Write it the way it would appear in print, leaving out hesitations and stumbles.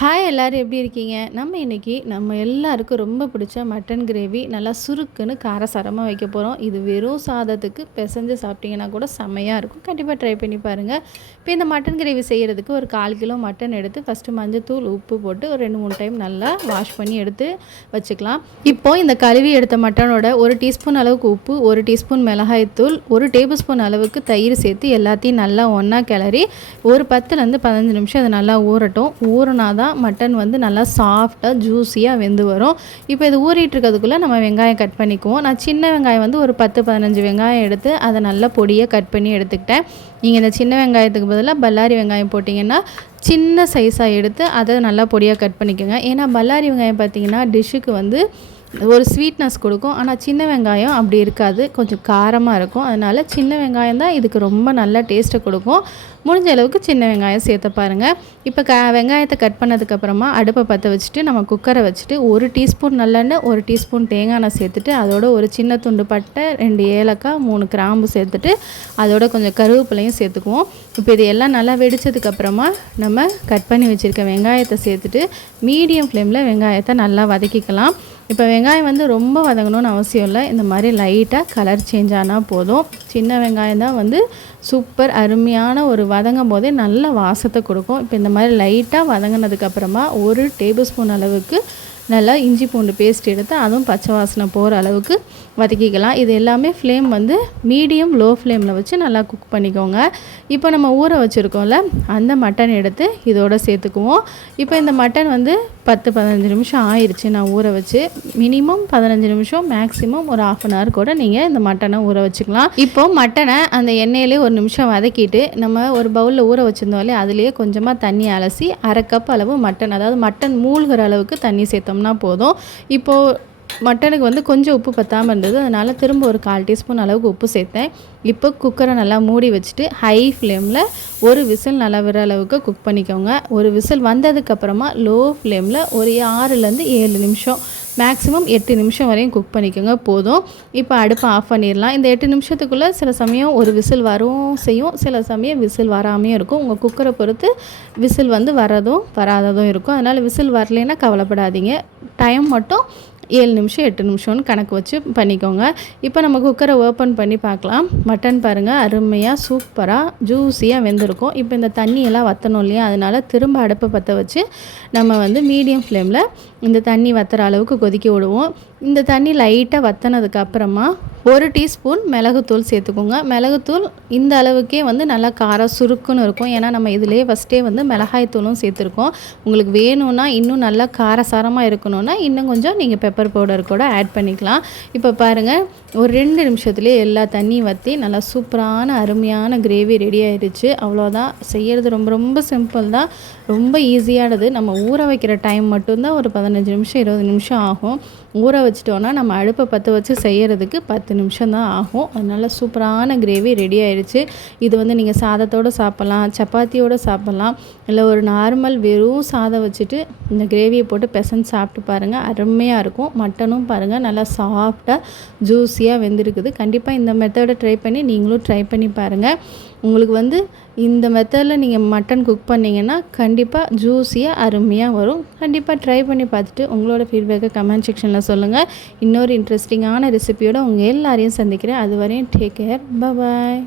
Hi எல்லோரும் எப்படி இருக்கீங்க? நம்ம இன்றைக்கி நம்ம எல்லாருக்கும் ரொம்ப பிடிச்ச மட்டன் கிரேவி நல்லா சுருக்குன்னு காரசாரமாக வைக்க போகிறோம். இது வெறும் சாதத்துக்கு பிசைஞ்சு சாப்பிட்டிங்கன்னா கூட செம்மையாக இருக்கும். கண்டிப்பாக ட்ரை பண்ணி பாருங்கள். இப்போ இந்த மட்டன் கிரேவி செய்கிறதுக்கு ஒரு 1/4 கிலோ மட்டன் எடுத்து ஃபஸ்ட்டு மஞ்சத்தூள் உப்பு போட்டு ஒரு 2-3 டைம் நல்லா வாஷ் பண்ணி எடுத்து வச்சுக்கலாம். இப்போது இந்த கழுவி எடுத்த மட்டனோட 1 டீஸ்பூன் அளவுக்கு உப்பு, 1 டீஸ்பூன் மிளகாய்த்தூள், 1 டேபிள் ஸ்பூன் அளவுக்கு தயிர் சேர்த்து எல்லாத்தையும் நல்லா ஒன்றா கிளறி ஒரு 10லேருந்து 15 நிமிஷம் அது நல்லா ஊறட்டும். ஊறினா தான் மட்டன் வந்து நல்லா சாஃப்டாக ஜூஸியாக வெந்து வரும். இப்போ இது ஊறிட்டு இருக்கிறதுக்குள்ளே நம்ம வெங்காயம் கட் பண்ணிக்குவோம். நான் சின்ன வெங்காயம் வந்து ஒரு 10-15 வெங்காயம் எடுத்து அதை நல்லா பொடியாக கட் பண்ணி எடுத்துக்கிட்டேன். நீங்கள் இந்த சின்ன வெங்காயத்துக்கு பதிலாக பல்லாரி வெங்காயம் போட்டிங்கன்னா சின்ன சைஸாக எடுத்து அதை நல்லா பொடியாக கட் பண்ணிக்கோங்க. ஏன்னா பல்லாரி வெங்காயம் பார்த்திங்கன்னா டிஷ்ஷுக்கு வந்து ஒரு ஸ்வீட்னஸ் கொடுக்கும். ஆனால் சின்ன வெங்காயம் அப்படி இருக்காது, கொஞ்சம் காரமாக இருக்கும். அதனால் சின்ன வெங்காயம் தான் இதுக்கு ரொம்ப நல்ல டேஸ்ட்டை கொடுக்கும். முடிஞ்ச அளவுக்கு சின்ன வெங்காயம் சேர்த்து பாருங்கள். இப்போ வெங்காயத்தை கட் பண்ணதுக்கப்புறமா அடுப்பை பற்ற வச்சுட்டு நம்ம குக்கரை வச்சுட்டு 1 டீஸ்பூன் நல்லெண்ணெய், 1 டீஸ்பூன் தேங்காய் எண்ணெய் சேர்த்துட்டு அதோட ஒரு சின்ன துண்டு பட்டை, 2 ஏலக்காய், 3 கிராம்பு சேர்த்துட்டு அதோட கொஞ்சம் கருவேப்பிலையும் சேர்த்துக்குவோம். இப்போ இது எல்லாம் நல்லா வெடித்ததுக்கப்புறமா நம்ம கட் பண்ணி வச்சுருக்க வெங்காயத்தை சேர்த்துட்டு மீடியம் ஃப்ளேமில் வெங்காயத்தை நல்லா வதக்கிக்கலாம். இப்போ வெங்காயம் வந்து ரொம்ப வதங்கணும்னு அவசியம் இல்லை. இந்த மாதிரி லைட்டாக கலர் சேஞ்ச் ஆனால் போதும். சின்ன வெங்காயம் தான் வந்து சூப்பர் அருமையான ஒரு வதங்கும் போதே நல்ல வாசத்தை கொடுக்கும். இப்போ இந்த மாதிரி லைட்டாக வதங்கினதுக்கப்புறமா 1 டேபிள் ஸ்பூன் அளவுக்கு நல்லா இஞ்சி பூண்டு பேஸ்ட் எடுத்து அதுவும் பச்சை வாசனை போகிற அளவுக்கு வதக்கிக்கலாம். இது எல்லாமே ஃப்ளேம் வந்து மீடியம் லோ ஃப்ளேமில் வச்சு நல்லா குக் பண்ணிக்கோங்க. இப்போ நம்ம ஊற வச்சுருக்கோம்ல அந்த மட்டன் எடுத்து இதோடு சேர்த்துக்குவோம். இப்போ இந்த மட்டன் வந்து 10-15 நிமிஷம் ஆயிடுச்சு நான் ஊற வச்சு. மினிமம் 15 நிமிஷம், மேக்ஸிமம் ஒரு 1/2 hour கூட நீங்கள் இந்த மட்டனை ஊற வச்சுக்கலாம். இப்போது மட்டனை அந்த எண்ணெயிலே ஒரு நிமிஷம் வதக்கிட்டு நம்ம ஒரு பவுலில் ஊற வச்சுருந்தோம்லே அதுலேயே கொஞ்சமாக தண்ணி அலசி 1/2 கப் அளவு மட்டன், அதாவது மட்டன் மூழ்கிற அளவுக்கு தண்ணி சேர்த்தோம்னா போதும். இப்போது மட்டனுக்கு வந்து கொஞ்சம் உப்பு பத்தாமல் இருந்தது, அதனால் திரும்ப ஒரு 1/4 டீஸ்பூன் அளவுக்கு உப்பு சேர்த்தேன். இப்போ குக்கரை நல்லா மூடி வச்சுட்டு ஹை ஃப்ளேமில் ஒரு விசில் நல்லா விர அளவுக்கு குக் பண்ணிக்கோங்க. ஒரு விசில் வந்ததுக்கப்புறமா லோ ஃப்ளேமில் ஒரு 6லேருந்து 7 நிமிஷம், மேக்ஸிமம் 8 நிமிஷம் வரையும் குக் பண்ணிக்கோங்க போதும். இப்போ அடுப்பை ஆஃப் பண்ணிடலாம். இந்த 8 நிமிஷத்துக்குள்ளே சில சமயம் ஒரு விசில் வரவும் செய்யும், சில சமயம் விசில் வராமையும் இருக்கும். உங்கள் குக்கரை பொறுத்து விசில் வந்து வரதும் வராததும் இருக்கும். அதனால் விசில் வரலைன்னா கவலைப்படாதீங்க. டைம் மட்டும் 7 நிமிஷம் 8 நிமிஷம்னு கணக்கு வச்சு பண்ணிக்கோங்க. இப்போ நம்ம குக்கரை ஓப்பன் பண்ணி பார்க்கலாம். மட்டன் பாருங்கள் அருமையாக சூப்பராக ஜூஸியாக வெந்திருக்கும். இப்போ இந்த தண்ணியெல்லாம் வற்றணும் இல்லையா, அதனால் திரும்ப அடுப்பை பற்ற வச்சு நம்ம வந்து மீடியம் ஃப்ளேமில் இந்த தண்ணி வற்றுற அளவுக்கு கொதிக்க விடுவோம். இந்த தண்ணி லைட்டாக வற்றினதுக்கப்புறமா 1 டீஸ்பூன் மிளகுத்தூள் சேர்த்துக்கோங்க. மிளகுத்தூள் இந்த அளவுக்கே வந்து நல்லா காரம் சுருக்குன்னு இருக்கும். ஏன்னா நம்ம இதிலே ஃபஸ்ட்டே வந்து மிளகாய்த்தூளும் சேர்த்துருக்கோம். உங்களுக்கு வேணும்னா இன்னும் நல்லா காரசாரமாக இருக்கணும்னா இன்னும் கொஞ்சம் நீங்கள் பெப்பர் பவுடர் கூட ஆட் பண்ணிக்கலாம். இப்போ பாருங்கள் ஒரு 2 நிமிஷத்துலேயே எல்லா தண்ணியும் வற்றி நல்லா சூப்பரான அருமையான கிரேவி ரெடி ஆகிடுச்சு. அவ்வளோதான், செய்கிறது ரொம்ப ரொம்ப சிம்பிள் தான், ரொம்ப ஈஸியானது. நம்ம ஊற வைக்கிற டைம் மட்டும்தான் ஒரு 15 நிமிஷம் 20 நிமிஷம் ஆகும். ஊற வச்சிட்டோன்னா நம்ம அடுப்பை பற்ற வச்சு செய்கிறதுக்கு 10 நிமிஷம் தான் ஆகும். அதனால் சூப்பரான கிரேவி ரெடி ஆகிடுச்சு. இது வந்து நீங்கள் சாதத்தோடு சாப்பிட்லாம், சப்பாத்தியோடு சாப்பிட்லாம், இல்லை ஒரு நார்மல் வெறும் சாதம் வச்சுட்டு இந்த கிரேவியை போட்டு பிசைஞ்சு சாப்பிட்டு பாருங்கள், அருமையாக இருக்கும். மட்டனும் பாருங்கள் நல்லா சாஃப்டாக ஜூஸியாக வெந்திருக்குது. கண்டிப்பாக இந்த மெத்தடை ட்ரை பண்ணி நீங்களும் ட்ரை பண்ணி பாருங்கள். உங்களுக்கு வந்து இந்த மெத்தடில் நீங்கள் மட்டன் குக் பண்ணிங்கன்னா கண்டிப்பாக ஜூஸியாக அருமையாக வரும். கண்டிப்பாக ட்ரை பண்ணி பார்த்துட்டு உங்களோட ஃபீட்பேக்கை கமெண்ட் செக்ஷனில் சொல்லுங்கள். இன்னொரு இன்ட்ரெஸ்டிங்கான ரெசிபியோடு உங்கள் எல்லாரையும் சந்திக்கிறேன். அது வரையும் டேக் கேர், பாய்.